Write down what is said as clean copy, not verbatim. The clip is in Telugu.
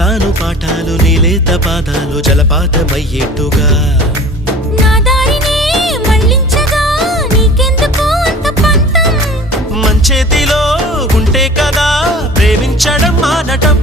చెబుతాను పాఠాలు నీలేత పాదాలు జలపాతమయ్యేట్టుగా నా దారినే మళ్ళించగా నీకెందుకు అంత పంతం మంచేతిలో ఉంటే కదా ప్రేమించడం మానటం